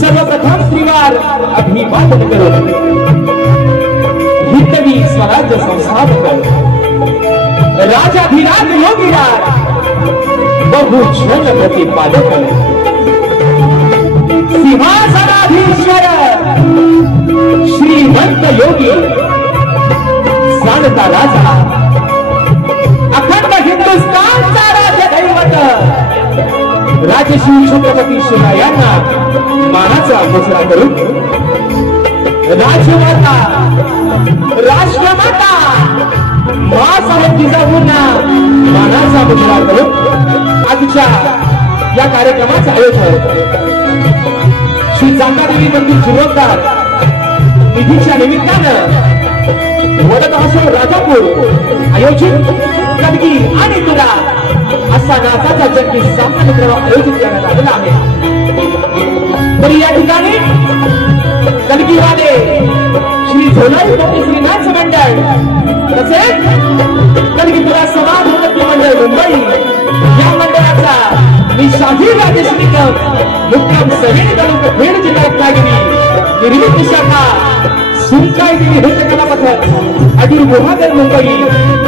सर्वप्रथम त्रिवार अभिवादन करो। हितवी स्वराज्य संस्थापक राजाधिराज योगीराज बहुक्षण प्रतिपादक सिंहासनाधीश्वर श्रीमंत योगी जाणता राजा अखंड हिंदुस्थानचा राज्य दैवत राजश्री छत्रपती शिवरायांना मानाचा मुजरा करून राजमाता राष्ट्रमाता माँ साहेब जिजाऊंना मानाचा मुजरा करून आजच्या या कार्यक्रमाचे आयोजन श्री चांदादेवी मंदिर जीर्णोद्धार निधीच्या निमित्तानं वडदहासोळ राजापूर आयोजित कणगी आणि तुरा असा नाचाचा जंगी सामना आयोजित करण्यात आलेला आहे। तर या ठिकाणी कणगीवाले श्री झोलाई श्री नाच मंडळ तसेच कणगीपुरा समाज उन्नती मंडळ मुंबई या मंडळाचा मी शाहीर राजेश्री मुक्काम सविनी तालुका खेड जिल्हा रत्नागिरी निर्मित शाखा सुनकाई देवी नृत्य कला पथक अडूर गुहागर मुंबई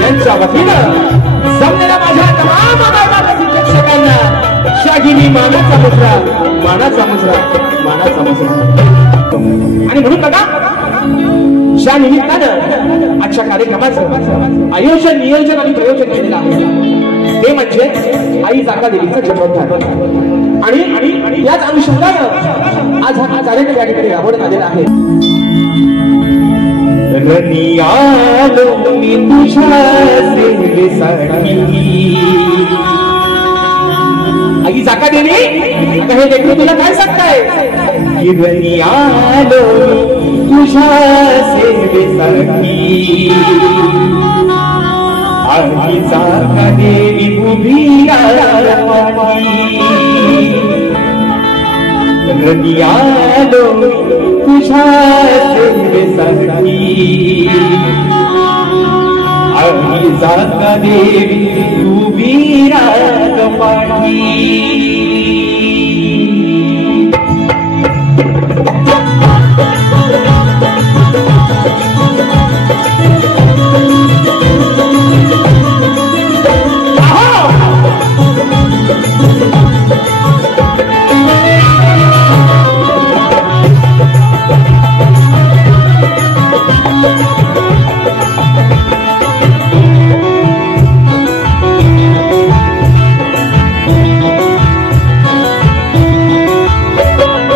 यांच्या वतीनं जमलेल्या माझ्या तमाम आदरणीय प्रेक्षकांना शागिनी मानाचा मुजरा मानाचा मुजरा मानाचा मुजरा। आणि म्हणून बघा ज्या निमित्तानं आजच्या कार्यक्रमाचं आयोजन नियोजन आणि प्रयोजन केलेलं आहे ते म्हणजे आई चांदादेवीचा जन्मोत्सव आणि याच अनुषंगानं आज हा कार्यक्रम या ठिकाणी राबवण्यात आलेला आहे। रनियालो मी तुझ्या सेवेसाठी आई चांदादेवी आता हे लेकरू तुला काय सांगताय? रनियालो तुझ्या सेवेसाठी आईचा का देवी उभी रणी आलो तुझ्या सेवेसाठी आईचा का देवी उभी रागपाठी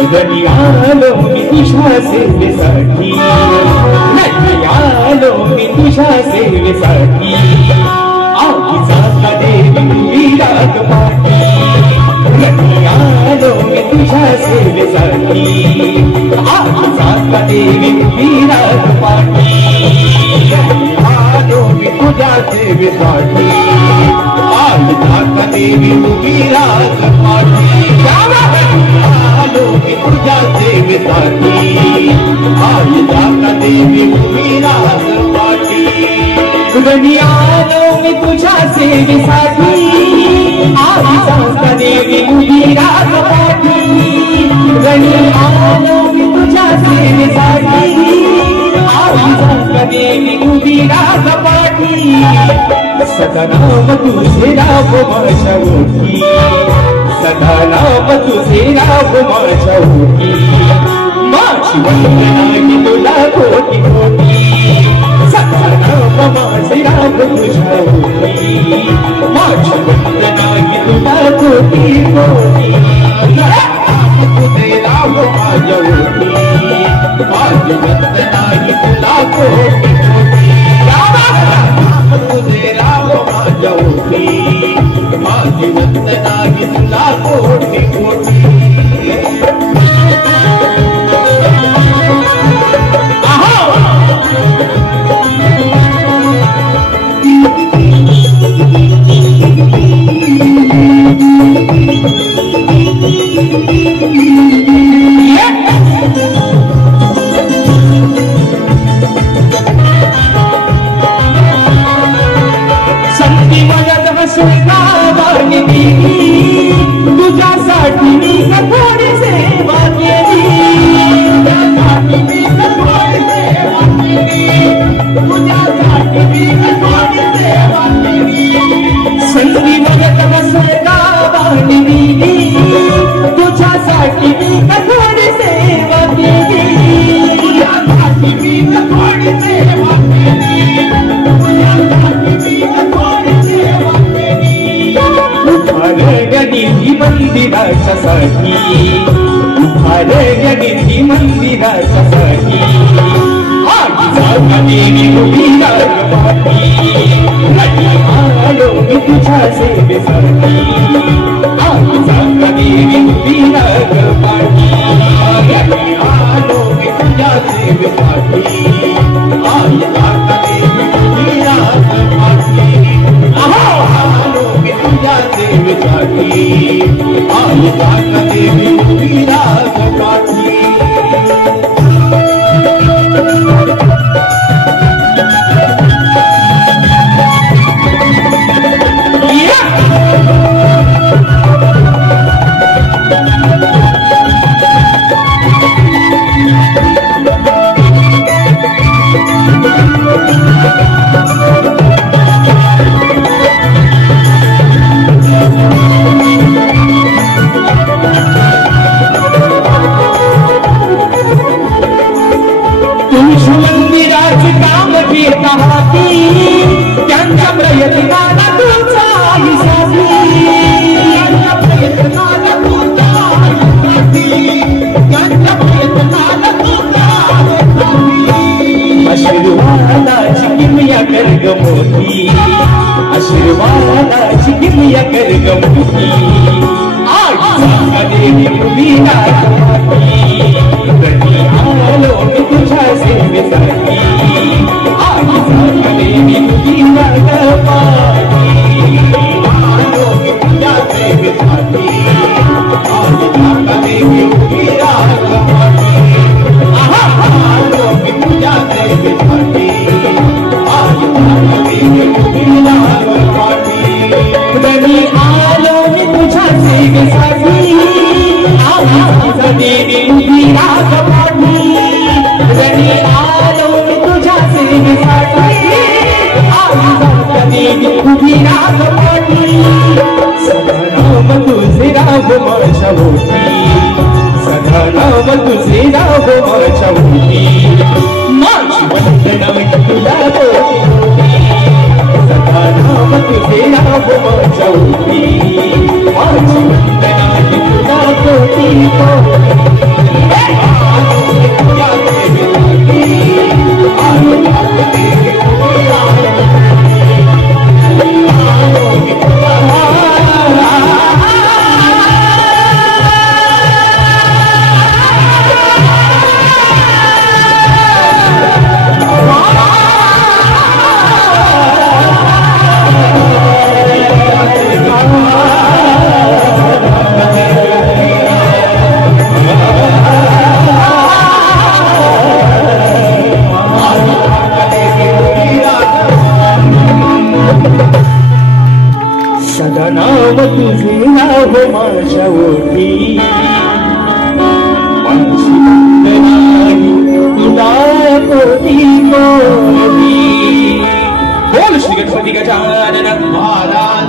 रणी आलो मी तुझ्या सेवेसाठी रणी आलो मी तुझ्या सेवेसाठी आईचा का देवी उभी रागपाठी रणी आलो मी तुझ्या सेवेसाठी आईचा का देवी उभी रागपाठी रणी आलो मी तुझ्या सेवेसाठी आईचा का देवी उभी रागपाठी आलो मी तुझ्या सेवेसाठी आईचा का देवी उभी रागपाठी रणी आलो मी तुझ्या सेवेसाठी आईचा का देवी उभी रागपाठी रणी आलो मी तुझ्या सेवेसाठी आईचा का देवी उभी रागपाठी सदा नाम तुझे राम माझ्या ओठी सदा नाम तुझे राम माझ्या ओठी माझी वंदना की तुला कोटी कोटी सदा नाम माझे राम तुझ्या ओठी माझी वंदना की तुला कोटी कोटी तुझे राम माझ्या ओठी माझी वंदना की तुला कोटी कोटी तुझे राम माझ्या ओठी माझी वंदना की तुला कोटी कोटी तुझ्यासाठी मी कठोरी सेवा केली तुझ्यासाठी मी कठोरी सेवा केली संधी मदत बसवानी दिली तुझ्यासाठी मी कठोरी सेवा केली तुझ्यासाठी मी कठोरी सेवा केली तुझ्यासाठी मी कठोरी सेवा केली निधी मंदिराच्यासाठी निधी मंदिराच्यासाठी आईचा का देवी उभी रागपाठी रणी आलो मी तुझ्या सेवेसाठी आईचा का देवी उभी रागपाठी रणी आलो मी तुझ्या सेवेसाठी आईचा का देवी उभी रागपाठी आलो मी तुझ्या सेवेसाठी आईचा का देवी उभी रागपाठी मंदिराची काम घेत हाती त्यांच्या प्रयत्नाला तुझा आईसाठी त्यांच्या प्रयत्नाला तुझा आईसाठी त्यांच्या प्रयत्नाला तुझा आईसाठी आशीर्वादाची किमया कर ग मोठी आशीर्वादाची किमया कर ग मोठी आईचा का देवी उभी रागपाठी रणी आलो मी तुझ्या सेवेसाठी राग मोठी सदा नाम तुझे राग माझ्या ओठी सदा नाम तुझे राग माझ्या ओठी माझी वंदना तुला सदा नाम तुझे राग माझ्या ओठी माझी वंदना तुला कोटी नाम तुझे नाव माझ्या ओठी माझी वंदना तुला कोटी कोटी बोल श्री गणपती गजानन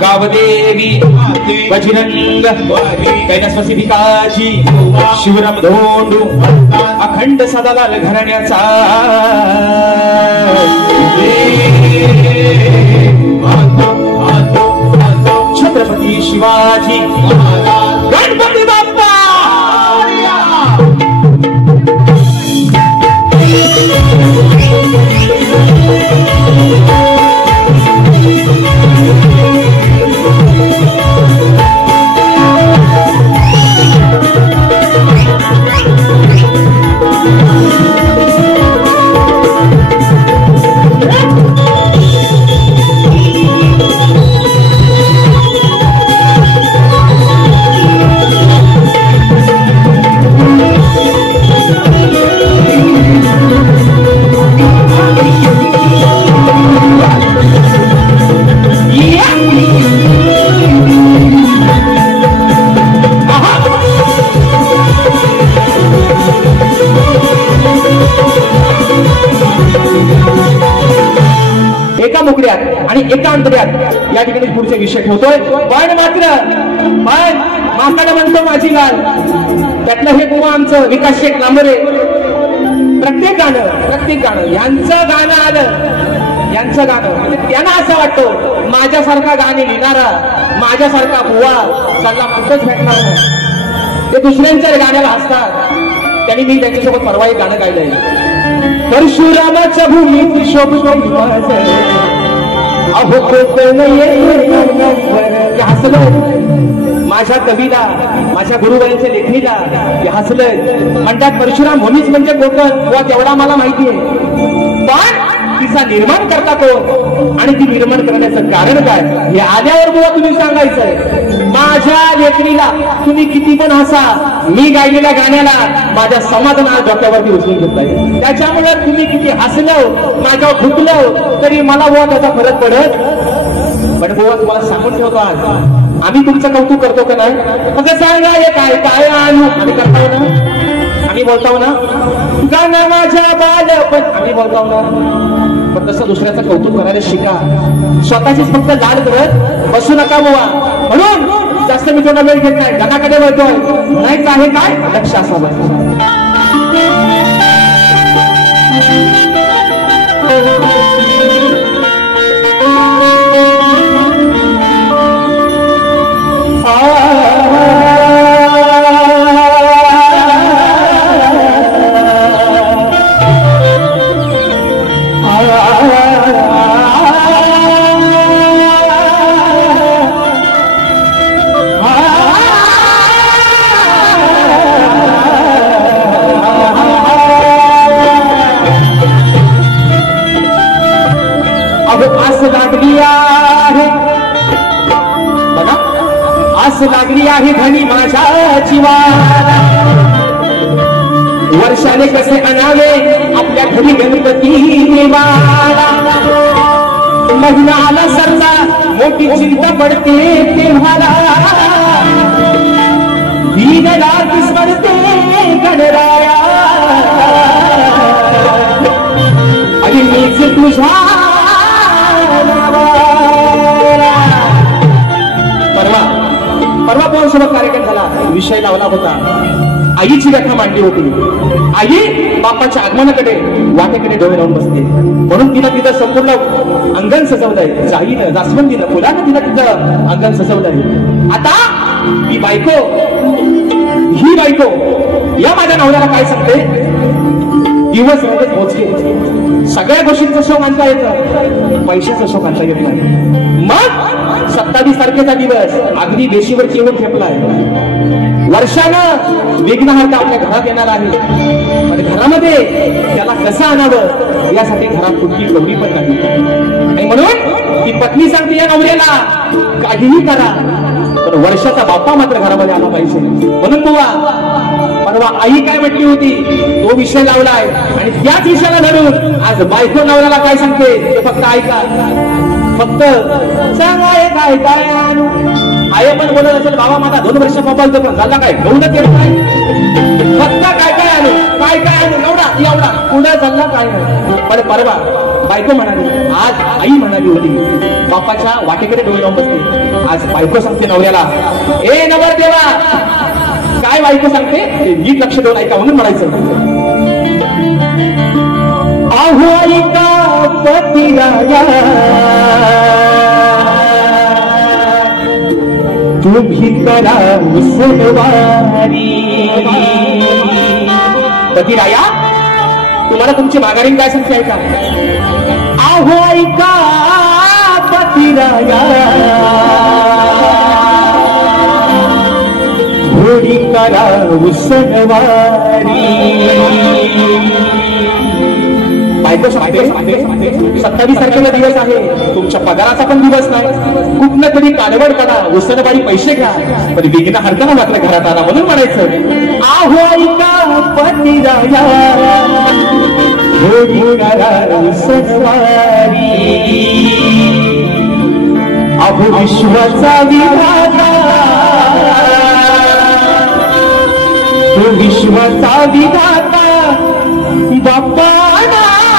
गावदेवी बजरंग कैलासवासी भिकाजी शिवराम धोंडू अखंड सदालाल घराण्याचा छत्रपती शिवाजी गणपती बाप्पा एका मुकड्यात आणि एका अंतर्यात या ठिकाणी पुढचे विषय ठेवतोय पण मात्र माताला म्हणतो माझी गाल त्यातलं हे गोवा आमचं विकास शेख लांबरे प्रत्येक गाणं यांचं गाणं आलं यांचं गाणं म्हणजे त्यांना असं वाटतं माझ्यासारखा गाणे लिहिणारा माझ्यासारखा बुवा सल्ला कुठंच भेटणार नाही ते दुसऱ्यांच्या गाण्याला हसतात त्यांनी मी त्यांच्यासोबत परवा एक गाणं गायलंय परशुरामाच्या भूमीत शोभतोय माझं अहो कोकण हसलं माझ्या कवीला माझ्या गुरुबाईंच्या लेखणीला हसलंय म्हणतात परशुराम भूमीच म्हणजे कोकण बुवा तेवढा मला माहितीये पण तिचा निर्माण करता तो आणि ती निर्माण करण्याचं कारण काय हे आल्यावर बुवा तुम्ही सांगायचंय माझ्या लेखणीला तुम्ही किती पण हसा मी गायलेल्या गाण्याला माझ्या समाधानाला डोक्यावरती उचलून घेतलाय त्याच्यामुळे तुम्ही किती हसलं माझ्यावर फुकलं तरी मला बुवा त्याचा फरक पडत पण बुवा तुम्हाला सांगून ठेवतो आज आम्ही तुमचं कौतुक करतो का नाही कसं सांगा हे काय काय आणू आम्ही करताव ना आम्ही बोलताव ना गाणं माझ्या बाल पण आम्ही बोलताव ना पण तसं दुसऱ्याचं कौतुक करायला शिका स्वतःचीच फक्त लाड करत बसू नका बुवा म्हणून जास्त मी थोडा वेळ घेत नाही गाण्याकडे वळतोय म्हणायचं आहे काय लक्ष असावं लागली आहे धनी माझ्या जीवाला वर्षाने कसे आणावे आपल्या घरी गणपती देवाला महिना आला सरला मोठी चिंता पडते तेव्हाला दीनला स्मरते गणराया आणि मीच तुझ्या नावाला समाजासोबत कार्यक्रम झाला, विषय लावला होता, आईची व्यथा मांडली होती. आई बापाच्या आगमनाकडे वाटेकडे डोळे लावून बसते, म्हणून तिला तिथं संपूर्ण अंगण सजवलंय. जाईनं जास्वंदीनं फुलानं तिला तिथं अंगण सजवलंय. आता ही बायको या माझ्या नवऱ्याला काय सांगते, दिवस एवढेच पोहोचले, सगळ्या गोष्टींचा शोक आणता येतं, पैशाचा शोक आणता येत नाही. मग 27 तारखेचा दिवस अगदी बेशीवरची येऊन ठेपलाय. वर्षानं विघ्नहर्ता आपल्या घरात येणार आहे, पण घरामध्ये त्याला कसं आणावं यासाठी घरात कुठली गौरी पण नाही. आणि म्हणून ती पत्नी सांगते या नवऱ्याला काहीही करा, पण वर्षाचा बाप्पा मात्र घरामध्ये आला पाहिजे. म्हणून परवा आई काय म्हटली होती तो विषय लावलाय, आणि त्याच विषयाला धरून आज बायको नवऱ्याला काय सांगते ते फक्त ऐका. फक्त सांगाय काय काय आणू. आई पण बोलत असेल बाबा माझा 2 वर्ष मोबाईल पण झाला काय गहूनच येत नाही, फक्त काय काय आणू एवढा पुढे चालला काय नाही. पण परवा बायको म्हणाली, आज आई म्हणाली होती बापाच्या वाटेकडे डोळे लावून बसते. आज बायको सांगते नवऱ्याला, ए नवरदेवा, काय बायको सांगते ते नीट लक्ष देऊन ऐका. म्हणून म्हणायचं, अहो ऐका पतिराया, तुम्ही करा मुसलवारी. पतिराया तुम्हाला तुमची माघारीन काय सांगते ऐका. अहो ऐका पतिराया, थोडी करा मुसलवारी. बायको 27 तारखेला दिवस आहे, तुमच्या पगाराचा पण दिवस नाही, कुठनं तरी कालवड करा, उसनवारी पैसे घ्या, पण विघ्न हरताना मात्र घरात आला. म्हणून म्हणायचं, आहो ऐका पतिराया, थोडी करा उसनवारी. अहो विश्वाचा विधाता, विश्वाचा विधाता बाप्पा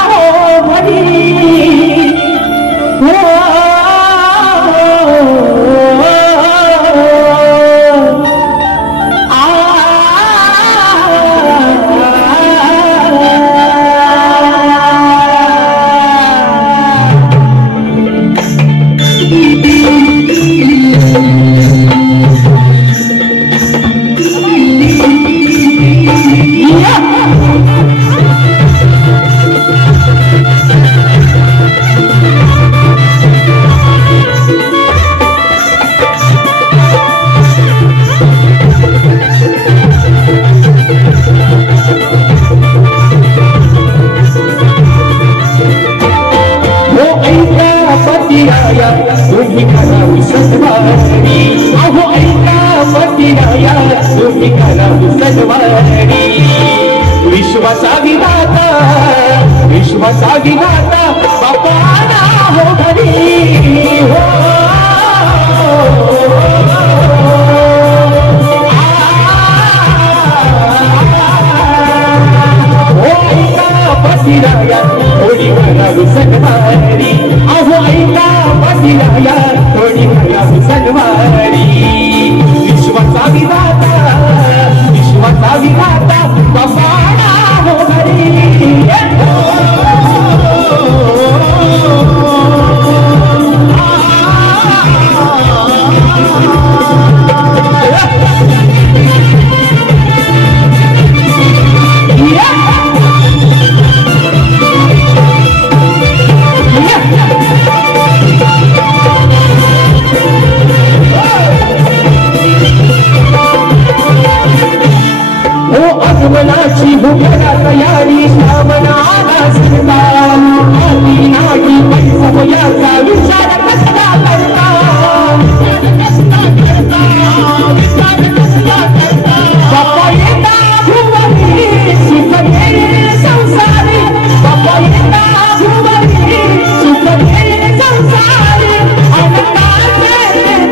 हो म्हणी. विश्वाचा विधाता बाप्पा हो घरी. पतिराया थोडी मला विसरवारी. अहो ऐका पतिराया थोडी मला विसरवारी. विश्वाचा विधाता बाप्पा हो घरी. आगमनाची भूकरा तयारी श्रावणाला सुरता. आधी नाही पैसा वयाचा विचार कसला करता. बाप्पा येता भुवनी सुख घेणे संसारी. बाप्पा येता भुवनी सुख घेणे संसारी. आनंदाचे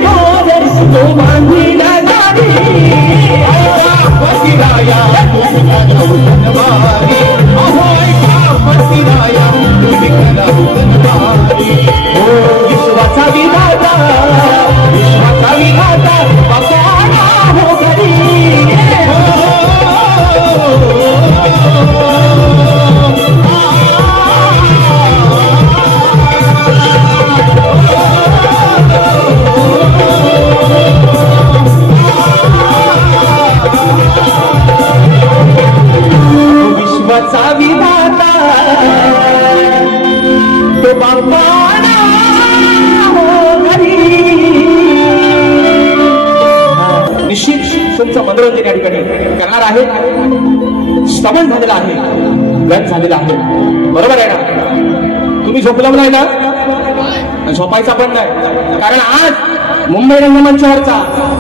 डोळे तो बांधीला गाडी. पतिराया धनवारी. अहो ऐका पतिराया तुम्ही करा धनवारी. हो विश्वाचा विधाता बाप्पा आहे, स्तमन झालेलं आहे, गण झालेला आहे. बरोबर आहे ना? तुम्ही झोपलं नाही ना? झोपायचा पण नाही, कारण आज मुंबई रंगमंचावरचा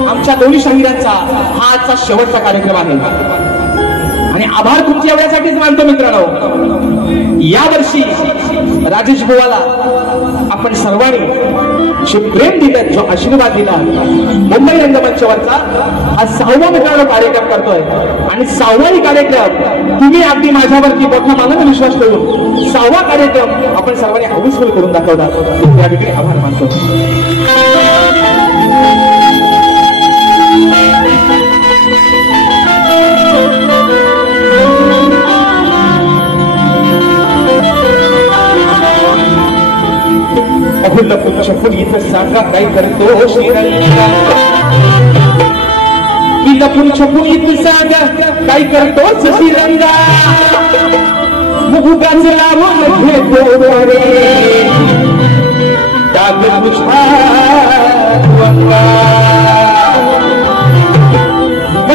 आमच्या दोन्ही शाहिरांचा हा आजचा शेवटचा कार्यक्रम आहे. आणि आभार तुमच्या एवढ्यासाठीच मानतो मित्रांनो. यावर्षी राजेश बुवाला आपण सर्वांनी जे प्रेम दिलं, जो आशीर्वाद दिला, मुंबई रंगमंचावरचा हा 6वा मित्रांनो कार्यक्रम करतोय. आणि 6वाही कार्यक्रम तुम्ही अगदी माझ्यावरती मोठा मानाने विश्वास करून 6वा कार्यक्रम आपण सर्वांनी हाऊसफुल करून दाखवला. या ठिकाणी आभार मानतो. लपून छपून इथं सांगा काय करतो श्रीरंगा, की लपून छपून इथं सांगा काय करतोच श्रीरंगा. मुगाच लावून घेतो रे डाग तुझा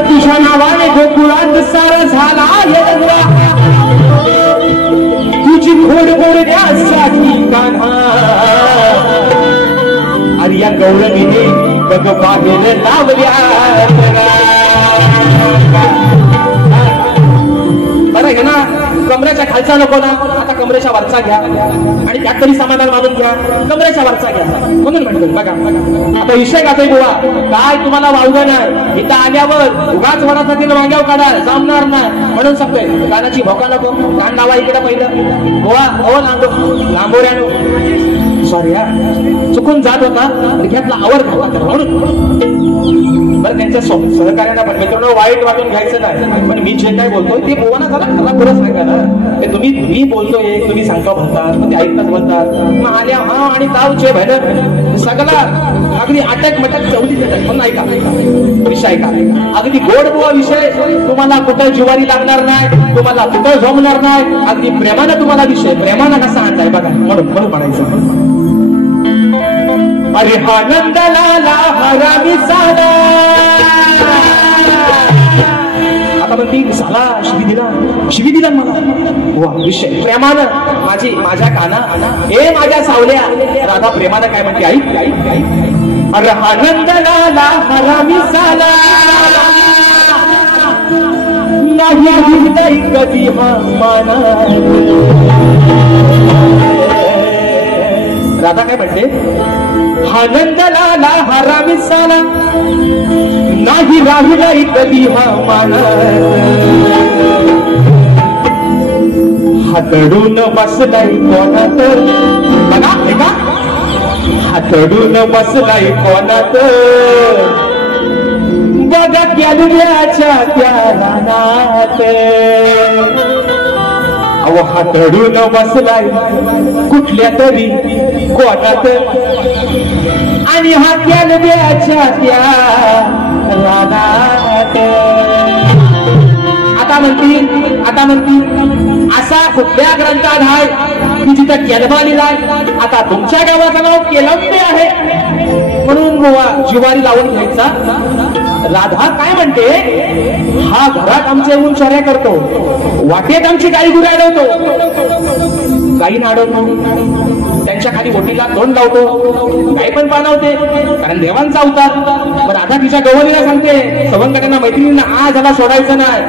तुझ्या नावाने गोकुळात सारा झाला रंगा. तुझी घोड गोडण्यासाठी कान्हा अरे या गौरवीने बघ बाहेर लावल्या. बरं आहे ना, कमरेच्या खालचा नको ना, आता कमरेच्या वरचा घ्या आणि त्यात तरी समाधान मानून घ्या. कमरेच्या वरचा घ्या म्हणून म्हणतो. बघा आता विषय गातोय बुवा, काय तुम्हाला वावगं नाही. इथं आल्यावर उगाच वरासाठी वांग्याव काढा, जमणार नाही म्हणून सांगतोय. कानाची भोका नको, कान लावा इकडे पहिलं बुवा. अहो लांबोऱ्यानो सॉरी हा, चुकून जात होता घेतला आवर घातला म्हणून. बरं त्यांच्या सहकार्यांना पण मित्रांनो वाईट वाटून घ्यायचं नाही, पण मी जे काय बोलतोय ते बोवाना झाला खरा पुरं सांगा ना. ते मी बोलतोय, तुम्ही सांगता म्हणतात, मग ते ऐकताच म्हणतात, मग आल्या हा आणि तावचे भैर सगळा अगदी अटक मटक चौली देतात. पण ऐका विषय, ऐका अगदी गोड बुवा विषय. तुम्हाला कुठं जिवारी लागणार नाही, तुम्हाला कुठं झोमणार नाही. अगदी प्रेमानं तुम्हाला विषय प्रेमानं कसा आणताय बघा, म्हणून म्हणायचं. अरे आनंदला हरामी साला, आता पण ती साला शिवी दिला मला. वा विषय प्रेमानं माझ्या काना हे माझ्या सावल्या. राधा प्रेमानं काय म्हणते ऐक. अरे आनंदला हरामी साला नाही कधी हा माना. राधा काय म्हणते, आनंदला हरामी साला नाही राहिलाय कधी हा मान. हातडून बसलाय कोणात बघा एका, हातडून बसलाय कोणात बघा कॅलुऱ्याच्या त्या रानात. अहो हातडून बसलाय कुठल्या तरी कोणात आणि हा कॅलुऱ्याच्या त्या रानात. आता म्हणतील असा कुठल्या ग्रंथात आहे की जिथं केलबा लिहिलाय. आता तुमच्या गावाचं नाव केलंबे आहे म्हणून गोवा जिवारी लावून घ्यायचा. राधा काय म्हणते, हा घरात आमच्या येऊन चर्या करतो, वाटेत आमची गाई गुरे अडवतो, गाई नाडवतो, त्यांच्या खाली ओटीला तोंड लावतो, गाई पण पाणवते कारण देवांचा अवतार. राधा तिच्या गवळीला सांगते सवंगड्यांना मैत्रिणींना आज याला सोडायचं नाही.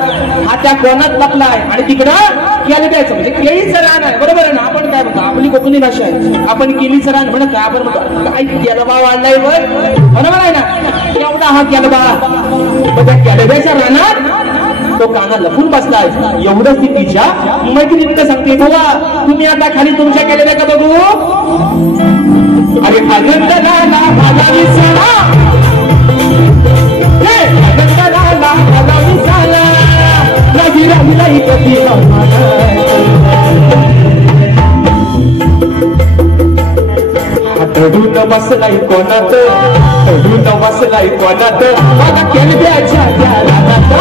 हा त्या कोणात लपलाय आणि तिकडं केलं द्यायचं म्हणजे केळीचं रान आहे. बरोबर आहे ना, आपण काय म्हणतो आपली कोकणी भाषा आहे, आपण केळीचं रान म्हणत नाही, आपण म्हणतो काय केलबा वाढलाय वर. बरोबर आहे ना, एवढा हा केलबा त्या केलब्याच्या रानात तो काना लपून बसलाय. एवढंच ती तिच्या मैत्रिणीला सांगते, बाबा तुम्ही आता खाली तुमच्या केलेल्या का बघू. अरे आनंदला भागावी साला, आनंदला साला नाही राहिलाय कधी हातडून बसलाय कोणात, हातडून बसलाय कोणात बघा केलब्याच्या त्या रानात.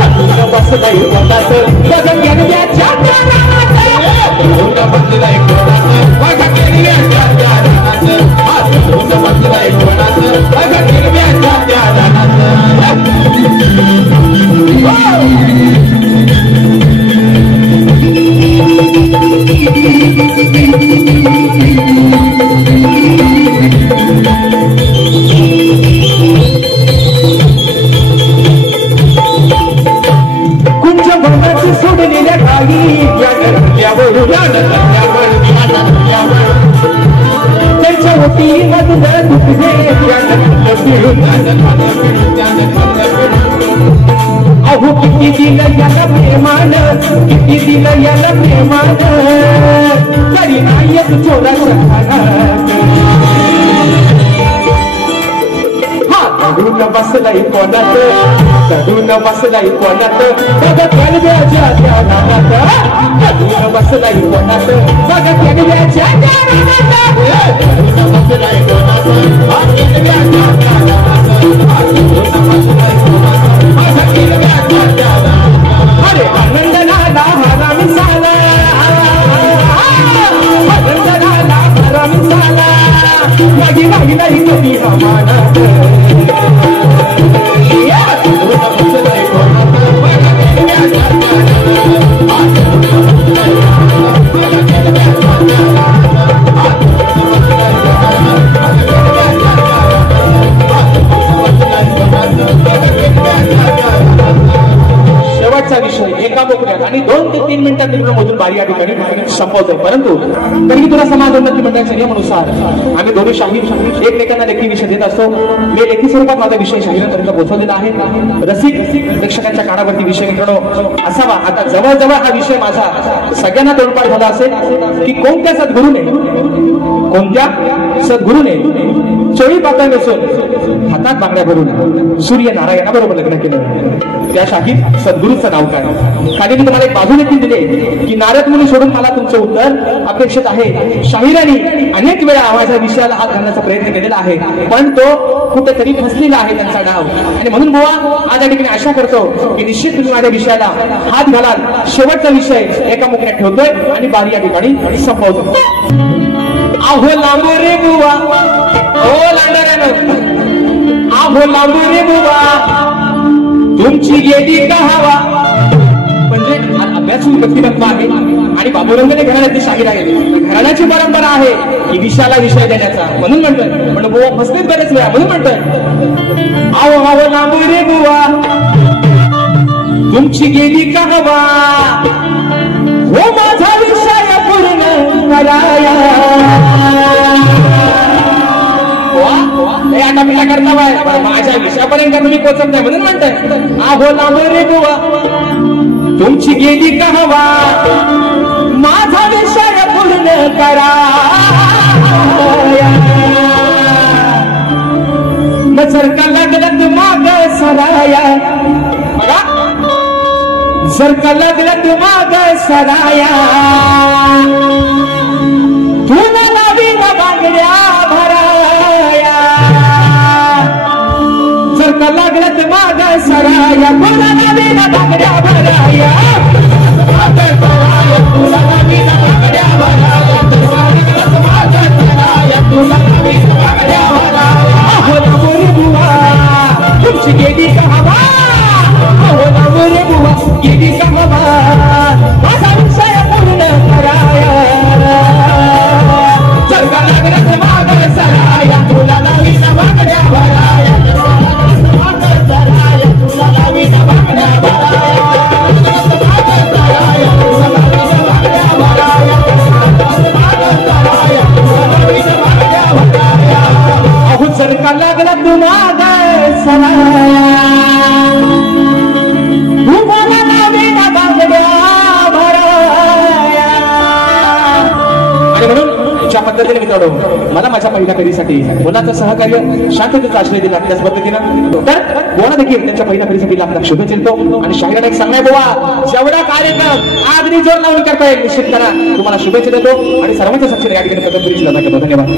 हातडून बसलाय कोणात बघा केलब्याच्या त्या रानात. हातडून बसलाय कोणात बघा केलब्याच्या त्या रानात. हातडून बसलाय कोणात बघा केलब्याच्या त्या रानात. कुंज भवनाची सोडलेल्या गाई त्याच्या होती मधून दुखणे अहो किती दिलं याला प्रेमान किती दिलं याला प्रेमान तरी नाही येत चोराचा चढून बसलाय कोणात चढून बसलाय कोणात बघ कणव्याच्या त्या नामात चढून बसलाय कोणात बघ कणव्याच्या त्या नामात चढून बसलाय कोणात अरे आनंद नाला हरामी साला आनंद नाला हरामी साला माझी माही नाही कधी हमानात शेवटचा विषय एका बोकड्यात आणि 2 ते 3 मिनिटात मधून बारी या ठिकाणी संपवतोय. परंतु तरी तुला समाज उन्नती मंडळाच्या नियमानुसार आम्ही दोन्ही शाहीर एकमेकांना लेखी विषय देत असतो. मी लेखी स्वरूपात माझा विषय शाहिरांपर्यंत पोहोचवलेला आहे. रसिक प्रेक्षकांच्या कानावरती विषय मित्रांनो असावा. आता जवळजवळ हा विषय माझा सगळ्यांना तोडपाड झाला असेल की कोणत्या सद्गुरूने चोळी पातळ नसून हातात बांगड्या भरून सूर्य नारायणाबरोबर लग्न केलं. त्या शाहीर सद्गुरूचं नाव काय? खाली मी तुम्हाला एक बाजू देखील दिले की नारद मुनी सोडून मला तुमचं उत्तर अपेक्षित आहे. शाहिरांनी अनेक वेळा माझ्या विषयाला हात घालण्याचा प्रयत्न केलेला आहे पण तो कुठेतरी फसलेला आहे त्यांचा डाव. आणि म्हणून बुवा आज या ठिकाणी आशा करतो की निश्चित तुम्ही माझ्या विषयाला हात घालाल. शेवटचा विषय एका मुखण्यात ठेवतोय आणि बारी या ठिकाणी संपवतो. आहो लांबू रे बुवा ओ लांडऱ्यानं आहो लांबू रे बुवा तुमची गेली का हवा. म्हणजे अभ्यासू व्यक्तिमत्व आहे आणि बाबूरंगने घराण्याचे शाहीर आहे. घराण्याची परंपरा आहे की विषयाला विषय देण्याचा. म्हणून म्हणतोय पण बुवा फसलेत बरेच वेळा. म्हणून म्हणतोय आहो आहो लांबू रे बुवा तुमची गेली का हवा हो माझा विषय पूर्ण कराया. आता मी करता माझ्या विषयापर्यंत तुम्ही पोचत नाही म्हणून म्हणताय आहो लांब रे बुवा तुमची गेली का हवा माझा विषय पूर्ण करा. मग जर का लागलं माग सराया बघा जर का लागलं माग सराया तुला नवीन बांगड्या भराया. जर का लागलं माग सराया तुला नवीन बांगड्या भराया. तुला नवीन बांगड्या भराया तुला नवीन बांगड्या भराया. अहो नवरी बुवा तुमची गेली का हवा अहो नवरी बुवा गेली का हवा माझा विषय पूर्ण कराया. जर का लागलं माग सराया तुला नवीन बांगड्या भराया तुला नवीन बांगड्या भराया. अहो जर का लागला माग सराया तुम्हाला नवीन बांगड्या भराया. आणि म्हणून ज्या पद्धतीने मित्रांनो मला माझ्या पहिल्या फेरीसाठी मुलाचं सहकार्य शांततेचा आश्रय दिला त्याच पद्धतीनं तर कोणा देखील त्यांच्या पहिल्या फेरीसाठी लाख शुभेच्छा देतो. आणि शाहिराने एक सांगणार बुवा जेवढा कार्यक्रम आगरी जोर लावून करता येईल निश्चित करा. तुम्हाला शुभेच्छा देतो आणि सर्वांच्या साक्षीने या ठिकाणी प्रथम फेरीची लढा करतो. धन्यवाद.